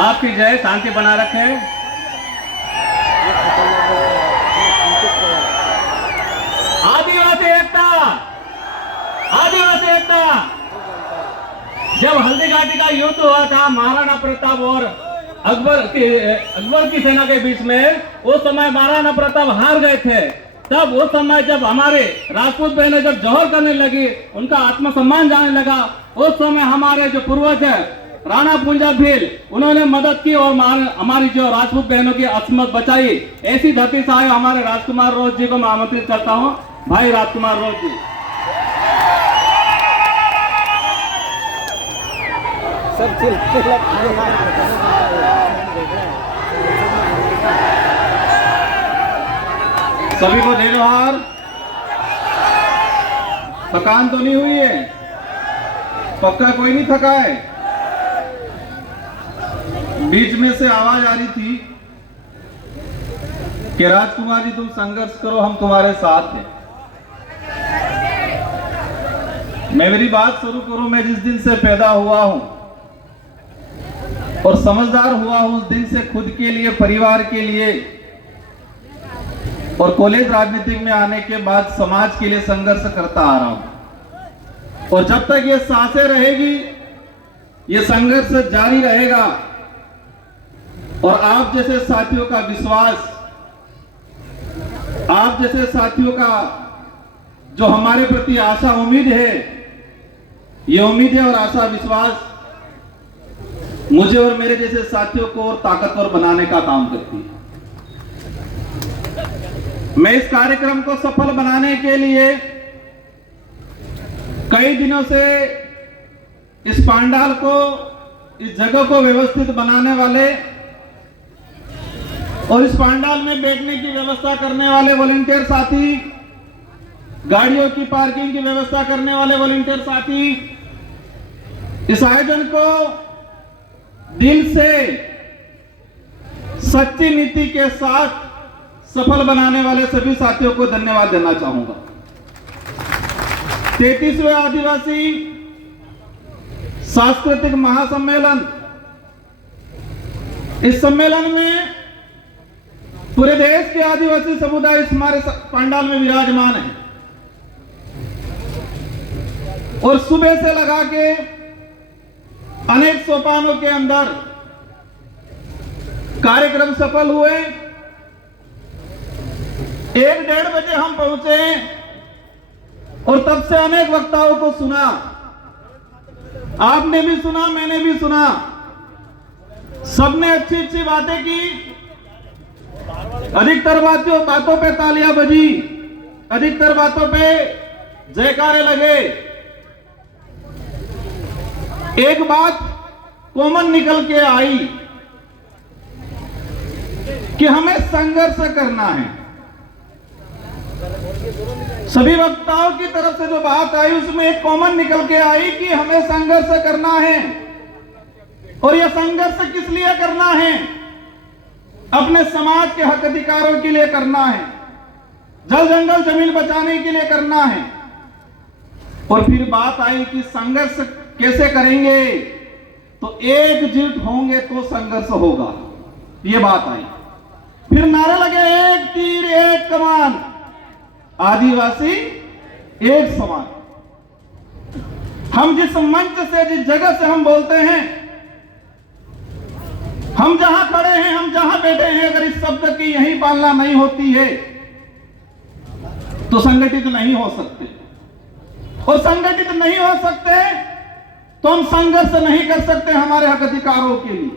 आपकी जय, शांति बना रखे। आदिवासी एकता, आदिवासी एकता। जब हल्दी घाटी का युद्ध हुआ था महाराणा प्रताप और अकबर की सेना के बीच में, उस समय महाराणा प्रताप हार गए थे। तब उस समय जब हमारे राजपूत बहनें जब जौहर करने लगी, उनका आत्मसम्मान जाने लगा, उस समय हमारे जो पूर्वज है राणा पुंजा भील, उन्होंने मदद की और हमारी जो राजपूत बहनों की अस्मत बचाई। ऐसी धरती से आए हमारे राजकुमार रोज जी को मैं आमंत्रित करता हूँ। भाई राजकुमार रोज जी। सभी को दे दो हार। थकान तो नहीं हुई है? पक्का कोई नहीं थका है? बीच में से आवाज आ रही थी कि राजकुमार जी तुम संघर्ष करो, हम तुम्हारे साथ हैं। मैं मेरी बात शुरू करूं। मैं जिस दिन से पैदा हुआ हूं और समझदार हुआ हूं, उस दिन से खुद के लिए, परिवार के लिए और कॉलेज राजनीति में आने के बाद समाज के लिए संघर्ष करता आ रहा हूं। और जब तक ये सांसें रहेगी, ये संघर्ष जारी रहेगा। और आप जैसे साथियों का विश्वास, आप जैसे साथियों का जो हमारे प्रति आशा उम्मीद है, ये उम्मीद है और आशा विश्वास मुझे और मेरे जैसे साथियों को और ताकतवर बनाने का काम करती है। मैं इस कार्यक्रम को सफल बनाने के लिए कई दिनों से इस पंडाल को, इस जगह को व्यवस्थित बनाने वाले और इस पंडाल में बैठने की व्यवस्था करने वाले वॉलंटियर साथी, गाड़ियों की पार्किंग की व्यवस्था करने वाले वॉलंटियर साथी, इस आयोजन को दिल से सच्ची नीति के साथ सफल बनाने वाले सभी साथियों को धन्यवाद देना चाहूंगा। 33वें आदिवासी सांस्कृतिक महासम्मेलन, इस सम्मेलन में पूरे देश के आदिवासी समुदाय इस हमारे पंडाल में विराजमान है। और सुबह से लगा के अनेक सोपानों के अंदर कार्यक्रम सफल हुए। 1-1:30 बजे हम पहुंचे और तब से अनेक वक्ताओं को सुना। आपने भी सुना, मैंने भी सुना। सबने अच्छी अच्छी बातें की। अधिकतर बातों पे तालियां बजी, अधिकतर बातों पे जयकारे लगे। एक बात कॉमन निकल के आई कि हमें संघर्ष करना है। सभी वक्ताओं की तरफ से जो बात आई, उसमें एक कॉमन निकल के आई कि हमें संघर्ष करना है। और यह संघर्ष किस लिए करना है? अपने समाज के हक अधिकारों के लिए करना है, जल जंगल जमीन बचाने के लिए करना है। और फिर बात आई कि संघर्ष कैसे करेंगे? तो एकजुट होंगे तो संघर्ष होगा, ये बात आई। फिर नारे लगे, एक तीर एक कमान, आदिवासी एक समान। हम जिस मंच से, जिस जगह से हम बोलते हैं, हम जहां खड़े हैं, हम जहां बैठे हैं, अगर इस शब्द की यही पालना नहीं होती है तो संगठित नहीं हो सकते। और संगठित नहीं हो सकते तो हम संघर्ष नहीं कर सकते हमारे हक अधिकारों के लिए।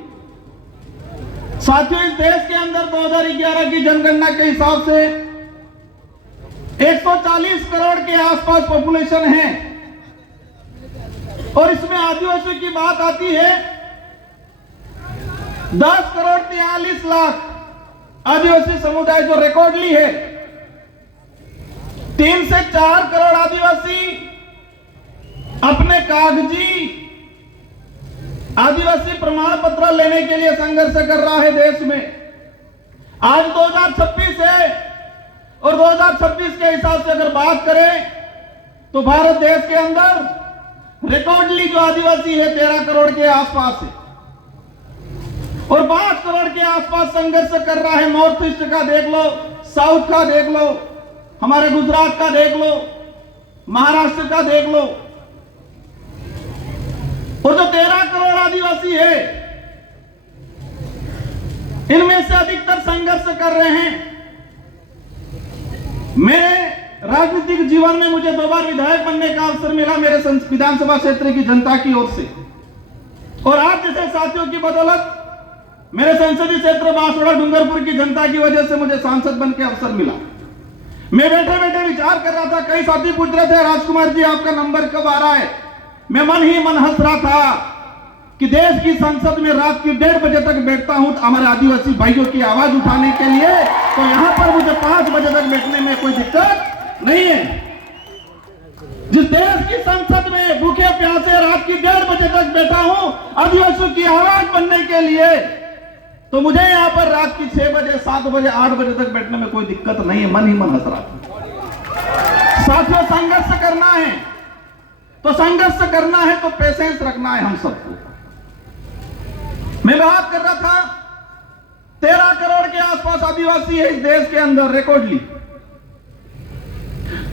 साथियों, इस देश के अंदर 2011 की जनगणना के हिसाब से 140 करोड़ के आसपास पॉपुलेशन है। और इसमें आदिवासियों की बात आती है, 10 करोड़ 43 लाख आदिवासी समुदाय जो रिकॉर्डली है। 3 से 4 करोड़ आदिवासी अपने कागजी आदिवासी प्रमाण पत्र लेने के लिए संघर्ष कर रहा है देश में। आज 2026 है और 2026 के हिसाब से अगर बात करें तो भारत देश के अंदर रिकॉर्डली जो आदिवासी है 13 करोड़ के आसपास है। और 5 करोड़ के आसपास संघर्ष कर रहा है। नॉर्थ ईस्ट का देख लो, साउथ का देख लो, हमारे गुजरात का देख लो, महाराष्ट्र का देख लो। और जो 13 करोड़ आदिवासी है, इनमें से अधिकतर संघर्ष कर रहे हैं। मेरे राजनीतिक जीवन में मुझे 2 बार विधायक बनने का अवसर मिला मेरे विधानसभा क्षेत्र की जनता की ओर से, और आप जैसे साथियों की बदौलत मेरे संसदीय क्षेत्र बांसवाड़ा डूंगरपुर की जनता की वजह से मुझे सांसद बन के अवसर मिला। मैं बैठे बैठे विचार कर रहा था, कई साथी पूछ रहे थे राजकुमार जी आपका नंबर कब आ रहा है। मैं मन ही मन हंस रहा था कि देश की संसद में रात की 1:30 बजे तक बैठता हूं हमारे आदिवासी भाइयों की आवाज उठाने के लिए, तो यहां पर मुझे 5 बजे तक बैठने में कोई दिक्कत नहीं है। जिस देश की संसद में भूखे प्यासे रात की 1:30 बजे तक बैठा हूं आदिवासियों की आवाज बनने के लिए, तो मुझे यहां पर रात की 6 बजे 7 बजे 8 बजे तक बैठने में कोई दिक्कत नहीं है। मन ही मन हंस रहा था। साथियों, संघर्ष करना है तो संघर्ष करना है तो पेशेंस रखना है हम सबको। मैं बात कर रहा था 13 करोड़ के आसपास आदिवासी है इस देश के अंदर रिकॉर्डली।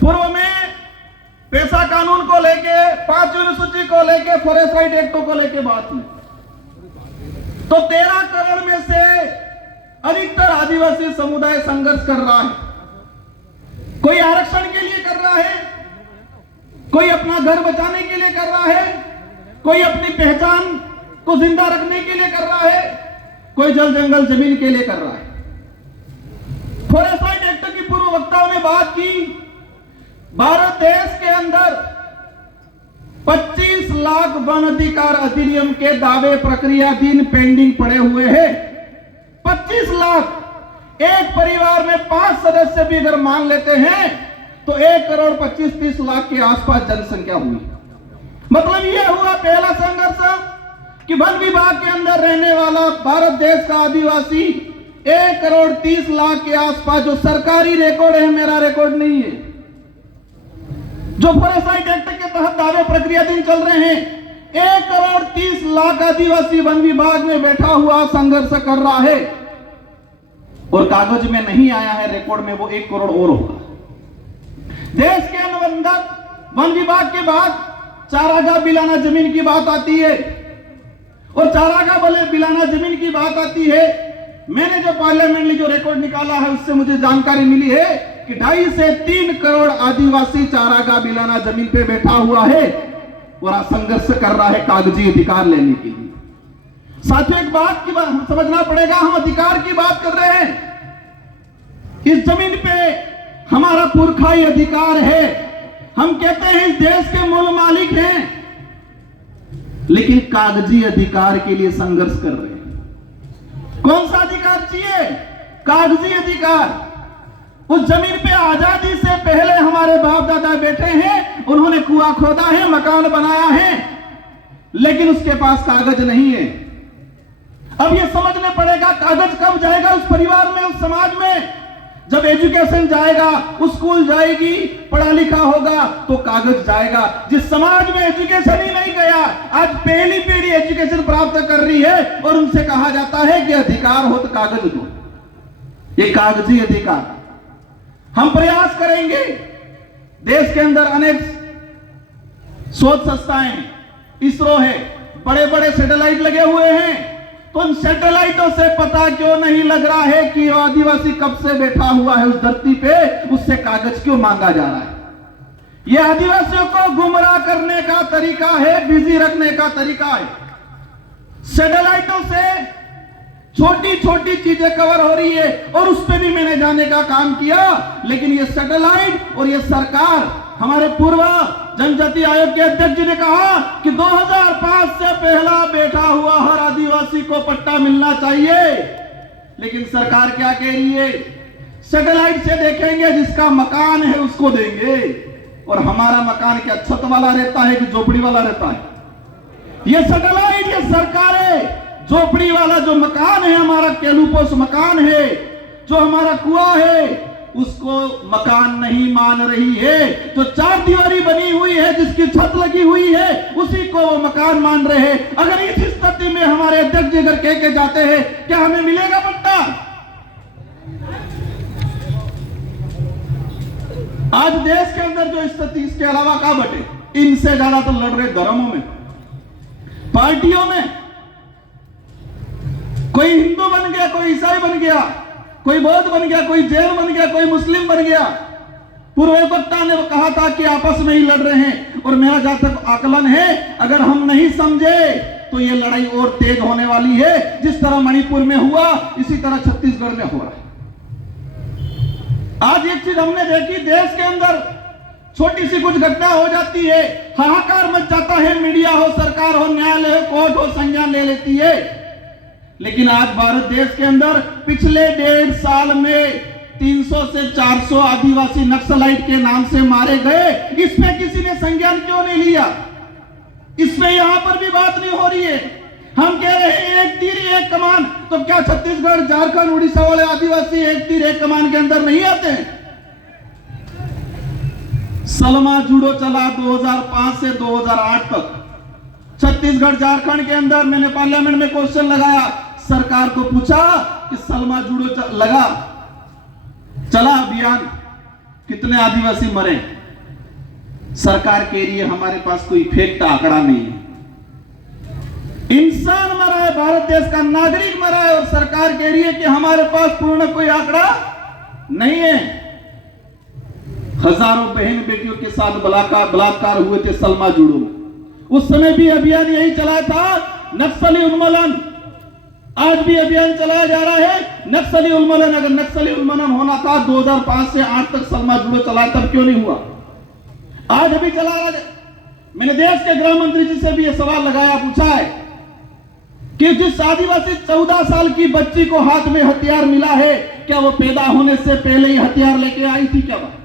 पूर्व में पेशा कानून को लेके, 5वीं अनुसूची को लेके, फॉरेस्ट राइट एक्टों को लेके बात हुई, तो 13 करोड़ में से अधिकतर आदिवासी समुदाय संघर्ष कर रहा है। कोई आरक्षण के लिए कर रहा है, कोई अपना घर बचाने के लिए कर रहा है, कोई अपनी पहचान को जिंदा रखने के लिए कर रहा है, कोई जल जंगल जमीन के लिए कर रहा है। फॉरेस्ट राइट एक्ट की पूर्व वक्ताओं ने बात की, भारत देश के अंदर 25 लाख वन अधिकार अधिनियम के दावे प्रक्रियाधीन पेंडिंग पड़े हुए हैं। 25 लाख। एक परिवार में 5 सदस्य भी अगर मान लेते हैं तो 1 करोड़ 25-30 लाख के आसपास जनसंख्या हुई। मतलब यह हुआ पहला संघर्ष कि वन विभाग के अंदर रहने वाला भारत देश का आदिवासी 1 करोड़ 30 लाख के आसपास, जो सरकारी रिकॉर्ड है, मेरा रिकॉर्ड नहीं है, जो फॉरेस्ट राइट एक्ट के तहत दावे प्रक्रियाधीन चल रहे हैं, 1 करोड़ 30 लाख आदिवासी वन विभाग में बैठा हुआ संघर्ष कर रहा है। और कागज में नहीं आया है रिकॉर्ड में, वो 1 करोड़ और होगा। देश के अंदर वन विभाग के बाद चारागाह बिलाना जमीन की बात आती है, और चारागाह बिलाना जमीन की बात आती है। मैंने जो पार्लियामेंटली जो रिकॉर्ड निकाला है उससे मुझे जानकारी मिली है कि 2.5 से 3 करोड़ आदिवासी चारागाह बिलाना जमीन पे बैठा हुआ है और संघर्ष कर रहा है कागजी अधिकार लेने के लिए। साथियों, एक बात की बात समझना पड़ेगा, हम अधिकार की बात कर रहे हैं। इस जमीन पे हमारा पुरखाई अधिकार है, हम कहते हैं इस देश के मूल मालिक हैं, लेकिन कागजी अधिकार के लिए संघर्ष कर रहे हैं। कौन सा अधिकार चाहिए? कागजी अधिकार। उस जमीन पे आजादी से पहले हमारे बाप दादा बैठे हैं, उन्होंने कुआं खोदा है, मकान बनाया है, लेकिन उसके पास कागज नहीं है। अब ये समझना पड़ेगा कागज कब जाएगा उस परिवार में, उस समाज में। जब एजुकेशन जाएगा, स्कूल जाएगी, पढ़ा लिखा होगा तो कागज जाएगा। जिस समाज में एजुकेशन ही नहीं गया, आज पहली पीढ़ी एजुकेशन प्राप्त कर रही है और उनसे कहा जाता है कि अधिकार हो तो कागज दो। ये कागजी अधिकार। हम प्रयास करेंगे, देश के अंदर अनेक शोध संस्थाएं, इसरो है, बड़े बड़े सैटेलाइट लगे हुए हैं, तो उन सैटेलाइटों से पता क्यों नहीं लग रहा है कि आदिवासी कब से बैठा हुआ है उस धरती पे, उससे कागज क्यों मांगा जा रहा है? यह आदिवासियों को गुमराह करने का तरीका है, बिजी रखने का तरीका है। सैटेलाइटों से छोटी छोटी चीजें कवर हो रही है और उस पर भी मैंने जाने का काम किया, लेकिन ये सैटेलाइट और ये सरकार, हमारे पूर्व जनजाति आयोग के अध्यक्ष जी ने कहा कि 2005 से पहला बैठा हुआ हर आदिवासी को पट्टा मिलना चाहिए, लेकिन सरकार क्या कह रही है? सैटेलाइट से देखेंगे, जिसका मकान है उसको देंगे। और हमारा मकान क्या छत वाला रहता है कि झोपड़ी वाला रहता है? ये सैटेलाइट, ये सरकार है। झोपड़ी वाला जो मकान है हमारा, केलूपोस मकान है, जो हमारा कुआं है, उसको मकान नहीं मान रही है। जो 4 दीवारी बनी हुई है, जिसकी छत लगी हुई है, उसी को वो मकान मान रहे हैं। अगर इस स्थिति में में हमारे अध्यक्ष जी अगर कह के जाते हैं क्या हमें मिलेगा पट्टा? आज देश के अंदर जो स्थिति, इसके अलावा कहां बटे? इनसे ज्यादा तो लड़ रहे धर्मों में, पार्टियों में। कोई हिंदू बन गया, कोई ईसाई बन गया, कोई बौद्ध बन गया, कोई जैन बन गया, कोई मुस्लिम बन गया। पूर्व वक्ता ने कहा था कि आपस में ही लड़ रहे हैं, और मेरा जहां तक आकलन है, अगर हम नहीं समझे तो ये लड़ाई और तेज होने वाली है। जिस तरह मणिपुर में हुआ, इसी तरह छत्तीसगढ़ में हो रहा है। आज एक चीज हमने देखी, देश के अंदर छोटी सी कुछ घटना हो जाती है, हाहाकार मच जाता है, मीडिया हो, सरकार हो, न्यायालय हो, कोर्ट हो, संज्ञान ले लेती है। लेकिन आज भारत देश के अंदर पिछले 1.5 साल में 300 से 400 आदिवासी नक्सलाइट के नाम से मारे गए। इसमें किसी ने संज्ञान क्यों नहीं लिया? इसमें यहां पर भी बात नहीं हो रही है। हम कह रहे हैं एक तीर एक कमान, तो क्या छत्तीसगढ़, झारखंड, उड़ीसा वाले आदिवासी एक तीर एक कमान के अंदर नहीं आते हैं? सलमा जूडो चला 2005 से 2008 तक छत्तीसगढ़, झारखंड के अंदर। मैंने पार्लियामेंट में क्वेश्चन लगाया, सरकार को पूछा कि सलमा जूडो लगा, चला अभियान, कितने आदिवासी मरे? सरकार कह रही है हमारे पास कोई फेक आंकड़ा नहीं है। इंसान मरा है, भारत देश का नागरिक मरा है, और सरकार कह रही है कि हमारे पास पूर्ण कोई आंकड़ा नहीं है। हजारों बहन बेटियों के साथ बलात्कार हुए थे सलमा जूडो में। उस समय भी अभियान यही चला था, नक्सली उन्मूलन। आज भी अभियान चलाया जा रहा है, नक्सली उन्मूलन। अगर नक्सली उन्मूलन होना था 2005 से 8 तक सलमा जूडो चला, तब क्यों नहीं हुआ? आज अभी चला रहा है। मैंने देश के गृह मंत्री जी से भी यह सवाल लगाया, पूछा है कि जिस आदिवासी 14 साल की बच्ची को हाथ में हथियार मिला है, क्या वो पैदा होने से पहले ही हथियार लेके आई थी? क्या बात?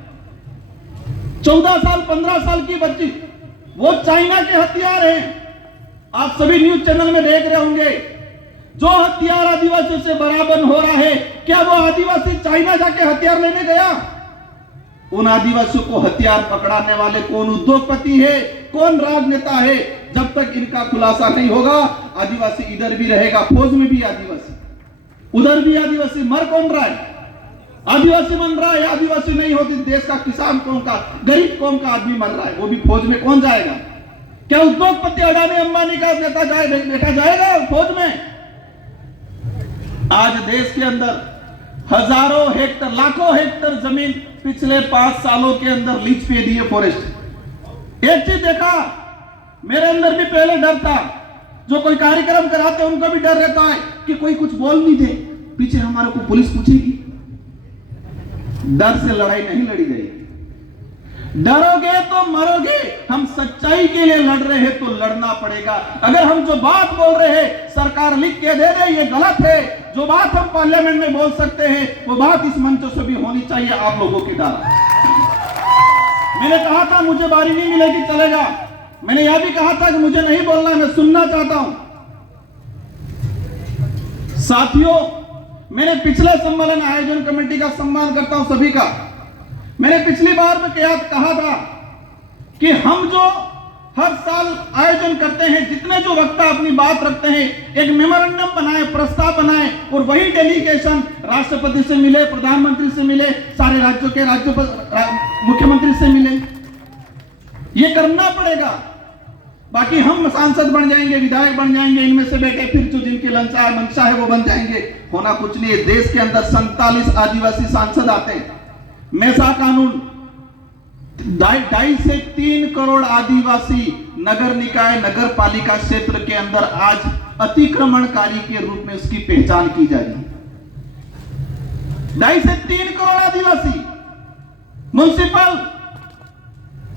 14 साल 15 साल की बच्ची, वो चाइना के हथियार हैं। आप सभी न्यूज चैनल में देख रहे होंगे, जो हथियार आदिवासियों से बराबर हो रहा है, क्या वो आदिवासी चाइना जाके हथियार लेने गया? उन आदिवासियों को हथियार पकड़ाने वाले कौन उद्योगपति है, कौन राजनेता है? जब तक इनका खुलासा नहीं होगा, आदिवासी इधर भी रहेगा, फौज में भी आदिवासी, उधर भी आदिवासी। मर कौन रहा है? आदिवासी मर रहा है। आदिवासी नहीं होती, देश का किसान कौम का, गरीब कौम का आदमी मर रहा है, वो भी फौज में कौन जाएगा? क्या उद्योगपति अडानी अंबानी का नेता बैठा जाएगा फौज में? आज देश के अंदर हजारों हेक्टर, लाखों हेक्टर जमीन पिछले 5 सालों के अंदर लीज पे दी है फॉरेस्ट। एक चीज देखा, मेरे अंदर भी पहले डर था, जो कोई कार्यक्रम कराते हैं उनको भी डर रहता है कि कोई कुछ बोल नहीं दे, पीछे हमारे को पुलिस पूछेगी। डर से लड़ाई नहीं लड़ी गई। डरोगे तो मरोगे। हम सच्चाई के लिए लड़ रहे हैं तो लड़ना पड़ेगा। अगर हम जो बात बोल रहे हैं, सरकार लिख के दे दे ये गलत है, जो बात हम पार्लियामेंट में बोल सकते हैं वो बात इस मंच से भी होनी चाहिए आप लोगों की द्वारा। मैंने कहा था मुझे बारी नहीं मिलेगी, चलेगा। मैंने यह भी कहा था कि मुझे नहीं बोलना, मैं सुनना चाहता हूं। साथियों, मैंने पिछले सम्मेलन आयोजन कमेटी का सम्मान करता हूं सभी का। मैंने पिछली बार में कहा था कि हम जो हर साल आयोजन करते हैं, जितने जो वक्ता अपनी बात रखते हैं, एक मेमोरेंडम बनाए, प्रस्ताव बनाए, और वही डेलीगेशन राष्ट्रपति से मिले, प्रधानमंत्री से मिले, सारे राज्यों के मुख्यमंत्री से मिले। ये करना पड़ेगा। बाकी हम सांसद बन जाएंगे, विधायक बन जाएंगे, इनमें से बैठे फिर जो जिनकी मंशा है वो बन जाएंगे, होना कुछ नहीं है। देश के अंदर 47 आदिवासी सांसद आते हैं। मेसा कानून 2.5 से 3 करोड़ आदिवासी नगर निकाय, नगर पालिका क्षेत्र के अंदर आज अतिक्रमणकारी के रूप में उसकी पहचान की जा रही है। 2.5 से 3 करोड़ आदिवासी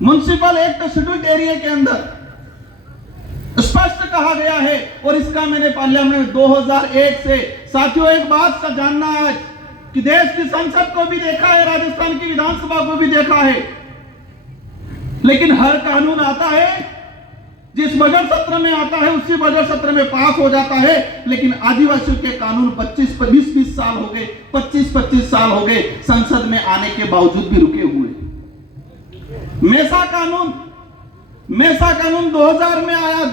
म्युनिसिपल एक्ट शेड्यूल्ड एरिया के अंदर स्पष्ट कहा गया है, और इसका मैंने पार्लियामेंट में 2001 से। साथियों, एक बात का जानना है कि देश की संसद को भी देखा है, राजस्थान की विधानसभा को भी देखा है, लेकिन हर कानून आता है जिस बजट सत्र में आता है उसी बजट सत्र में पास हो जाता है, लेकिन आदिवासियों के कानून 20 साल हो गए, 25 साल हो गए संसद में आने के बावजूद भी रुके हुए। मेसा कानून 2000 में आया,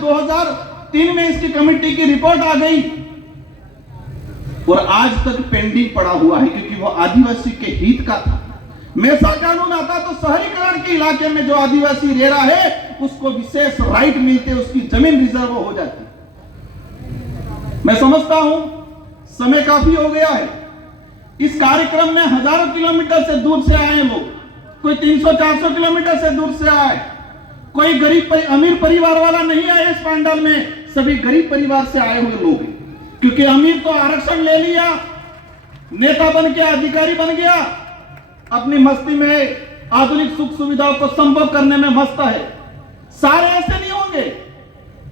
2003 में इसकी कमेटी की रिपोर्ट आ गई और आज तक पेंडिंग पड़ा हुआ है, क्योंकि वो आदिवासी के हित का था। मेसा कानून आता तो शहरीकरण के इलाके में जो आदिवासी रह रहा है उसको विशेष राइट मिलते, उसकी जमीन रिजर्व हो जाती। मैं समझता हूं समय काफी हो गया है। इस कार्यक्रम में हजारों किलोमीटर से दूर से आए लोग, कोई 300-400 किलोमीटर से दूर से आए, कोई गरीब अमीर परिवार वाला नहीं आए इस पंडाल में, सभी गरीब परिवार से आए हुए लोग, क्योंकि अमीर तो आरक्षण ले लिया, नेता बन के अधिकारी बन गया, अपनी मस्ती में आधुनिक सुख सुविधाओं को संभव करने में मस्त है। सारे ऐसे नहीं होंगे,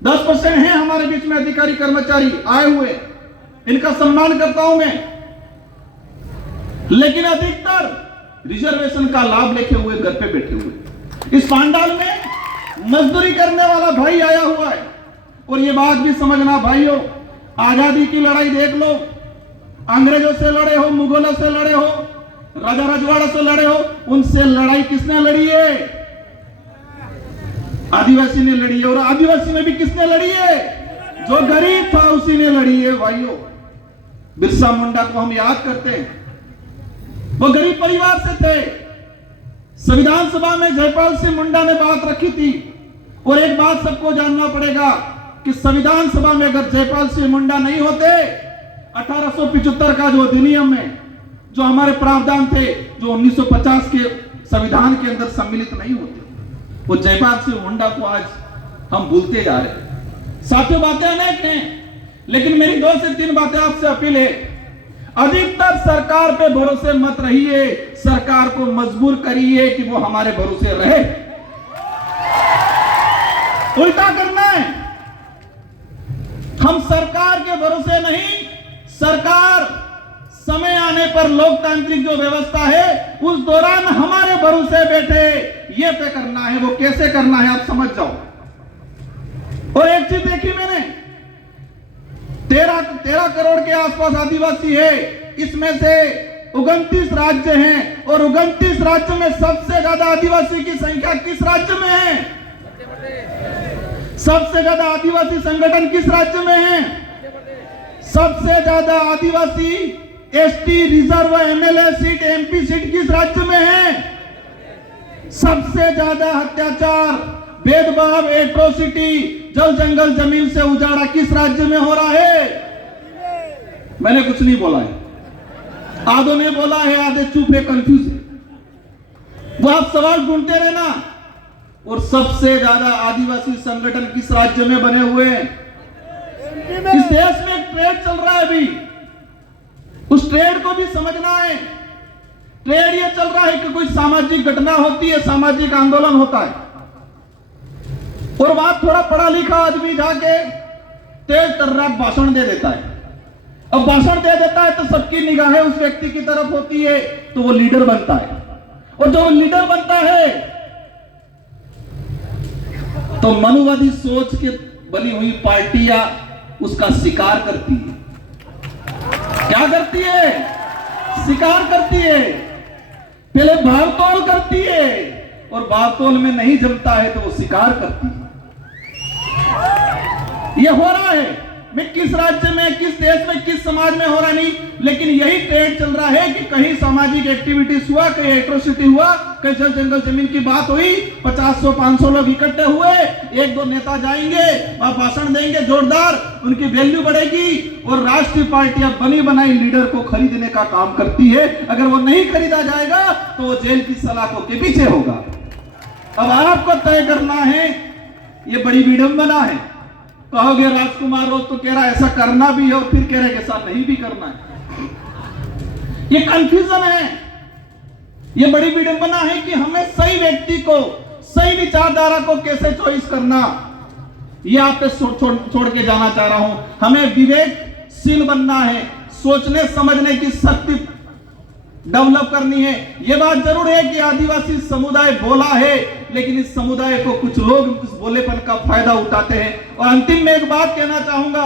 10% हैं हमारे बीच में अधिकारी कर्मचारी आए हुए, इनका सम्मान करता हूं मैं, लेकिन अधिकतर रिजर्वेशन का लाभ लेके हुए घर पे बैठे हुए। इस पंडाल में मजदूरी करने वाला भाई आया हुआ है। और ये बात भी समझना भाइयों, आजादी की लड़ाई देख लो, अंग्रेजों से लड़े हो, मुगलों से लड़े हो, राजा रजवाड़ा से लड़े हो, उनसे लड़ाई किसने लड़ी है? आदिवासी ने लड़ी है। और आदिवासी में भी किसने लड़ी है? जो गरीब था उसी ने लड़ी है भाइयों। बिरसा मुंडा को हम याद करते हैं, वो गरीब परिवार से थे। संविधान सभा में जयपाल सिंह मुंडा ने बात रखी थी। और एक बात सबको जानना पड़ेगा कि संविधान सभा में अगर जयपाल सिंह मुंडा नहीं होते, 1875 का जो अधिनियम है, जो हमारे प्रावधान थे, जो 1950 के संविधान के अंदर सम्मिलित नहीं होते, वो जयपाल सिंह मुंडा को आज हम भूलते जा रहे हैं। साथियों, बातें अनेक हैं, लेकिन मेरी 2 से 3 बातें आपसे अपील है। अधिकतर सरकार पे भरोसे मत रहिए, सरकार को मजबूर करिए कि वो हमारे भरोसे रहे। उल्टा करना है, हम सरकार के भरोसे नहीं, सरकार समय आने पर लोकतांत्रिक जो व्यवस्था है उस दौरान हमारे भरोसे बैठे, ये तय करना है। वो कैसे करना है आप समझ जाओ। और एक चीज देखी मैंने, 13 करोड़ के आसपास आदिवासी है, इसमें से 29 राज्य हैं, और 29 राज्य में सबसे ज्यादा आदिवासी की संख्या किस राज्य में है? सबसे ज्यादा आदिवासी संगठन किस राज्य में है? सबसे ज्यादा आदिवासी ST reserve MLA seat, MP seat किस राज्य में है? सबसे ज्यादा अत्याचार, भेदभाव, एट्रोसिटी, जल जंगल जमीन से उजाड़ा किस राज्य में हो रहा है? मैंने कुछ नहीं बोला है, आधों ने बोला है, आधे चुप है, कंफ्यूज है। वो आप सवाल ढूंढते रहना। और सबसे ज्यादा आदिवासी संगठन किस राज्य में बने हुए हैं? इस देश में एक ट्रेड चल रहा है अभी, उस ट्रेड को भी समझना है। ट्रेड ये चल रहा है कि कोई सामाजिक घटना होती है, सामाजिक आंदोलन होता है, और वहां थोड़ा पढ़ा लिखा आदमी जाके तेज तर्रार भाषण दे देता है। अब भाषण दे देता है तो सबकी निगाहें उस व्यक्ति की तरफ होती है, तो वो लीडर बनता है। और जो लीडर बनता है तो मनुवादी सोच के बनी हुई पार्टियां उसका शिकार करती है। क्या करती है? शिकार करती है। पहले भावतोल करती है, और भावतोल में नहीं जमता है तो वो शिकार करती है। ये हो रहा है। मैं किस राज्य में, किस देश में, किस समाज में हो रहा नहीं, लेकिन यही ट्रेंड चल रहा है कि कहीं सामाजिक एक्टिविटीज हुआ, कहीं एट्रोसिटी हुआ, कहीं जल जंगल जमीन की बात हुई, 50-100-500 लोग इकट्ठे हुए, 1-2 नेता जाएंगे, वहां भाषण देंगे जोरदार, उनकी वैल्यू बढ़ेगी, और राष्ट्रीय पार्टियां बनी बनाई लीडर को खरीदने का काम करती है। अगर वो नहीं खरीदा जाएगा तो वो जेल की सलाखों के पीछे होगा। अब आपको तय करना है, ये बड़ी विडंबना है। कहोगे राजकुमार रोज तो कह रहा है ऐसा करना भी है, और फिर कह रहे कि ऐसा नहीं भी करना है। ये कंफ्यूजन है, ये बड़ी विडंबना है कि हमें सही व्यक्ति को, सही विचारधारा को कैसे चॉइस करना, ये आप पे छोड़ के जाना चाह रहा हूं। हमें विवेकशील बनना है, सोचने समझने की शक्ति डेवलप करनी है। यह बात जरूर है कि आदिवासी समुदाय बोला है, लेकिन इस समुदाय को कुछ लोग इस बोलेपन का फायदा उठाते हैं। और अंतिम में एक बात कहना चाहूंगा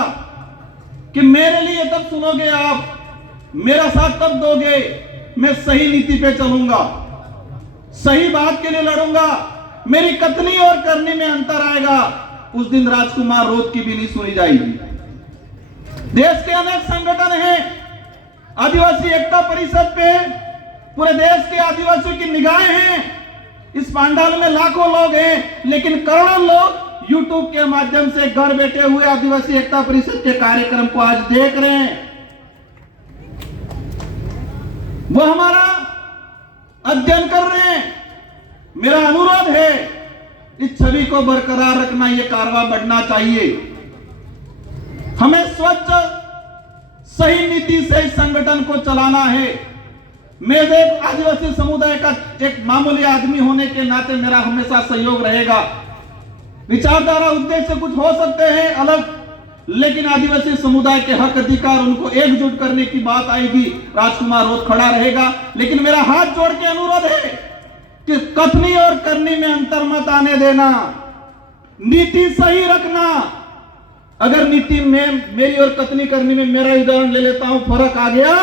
कि मेरे लिए तब सुनोगे आप, मेरा साथ तब दोगे, मैं सही नीति पे चलूंगा, सही बात के लिए लड़ूंगा, मेरी कथनी और करनी में अंतर आएगा। उस दिन राजकुमार रोध की भी नहीं सुनी जाएगी। देश के अनेक संगठन हैं, आदिवासी एकता परिषद पे पूरे देश के आदिवासियों की निगाहें हैं। इस पंडाल में लाखों लोग हैं, लेकिन करोड़ों लोग यूट्यूब के माध्यम से घर बैठे हुए आदिवासी एकता परिषद के कार्यक्रम को आज देख रहे हैं। वो हमारा अध्ययन कर रहे हैं। मेरा अनुरोध है, इस छवि को बरकरार रखना, ये कारवां बढ़ना चाहिए। हमें स्वच्छ सही नीति से इस संगठन को चलाना है। मैं एक आदिवासी समुदाय का एक मामूली आदमी होने के नाते मेरा हमेशा सहयोग रहेगा। विचारधारा उद्देश्य कुछ हो सकते हैं अलग, लेकिन आदिवासी समुदाय के हक अधिकार, उनको एकजुट करने की बात आएगी, राजकुमार रोध खड़ा रहेगा। लेकिन मेरा हाथ जोड़ के अनुरोध है कि कथनी और करनी में अंतर मत आने देना, नीति सही रखना। अगर नीति में मेरी और कथनी करनी में, मेरा उदाहरण ले लेता हूं, फर्क आ गया,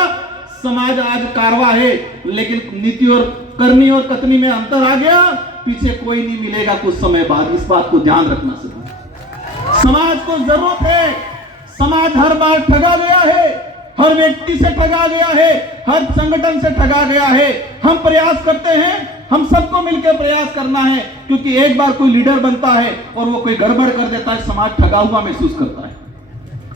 समाज आज कारवा है, लेकिन नीति और करनी और कथनी में अंतर आ गया, पीछे कोई नहीं मिलेगा कुछ समय बाद। इस बात को ध्यान रखना चाहिए। समाज को जरूरत है। समाज हर बार ठगा गया है, हर व्यक्ति से ठगा गया है, हर संगठन से ठगा गया है। हम प्रयास करते हैं, हम सबको मिलकर प्रयास करना है, क्योंकि एक बार कोई लीडर बनता है और वो कोई गड़बड़ कर देता है, समाज ठगा हुआ महसूस करता है।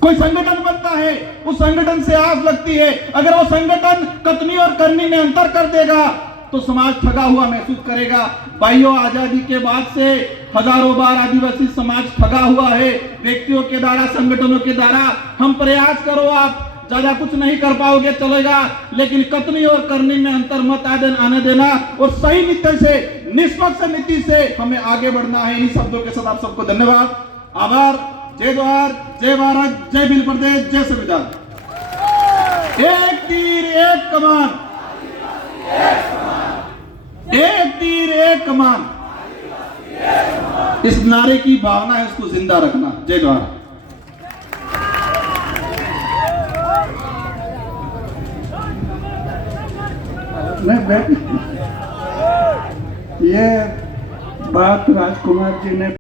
कोई संगठन बनता है, उस संगठन से आस लगती है, अगर वो संगठन कथनी और करनी में अंतर कर देगा तो समाज ठगा हुआ महसूस करेगा। भाइयों, आजादी के बाद से हजारों बार आदिवासी समाज ठगा हुआ है, व्यक्तियों के द्वारा, संगठनों के द्वारा। हम प्रयास करो, आप ज्यादा कुछ नहीं कर पाओगे चलेगा, लेकिन कथनी और करनी में अंतर मत आने देना, और सही नीति से, निष्पक्ष नीति से हमें आगे बढ़ना है। इन शब्दों के साथ आप सबको धन्यवाद, आभार। जय जोहार, जय भारत, जय भील प्रदेश, जय संविधान। एक तीर एक कमान, एक तीर एक कमान, इस नारे की भावना है, उसको जिंदा रखना। जय जोहार। ये बात राजकुमार जी ने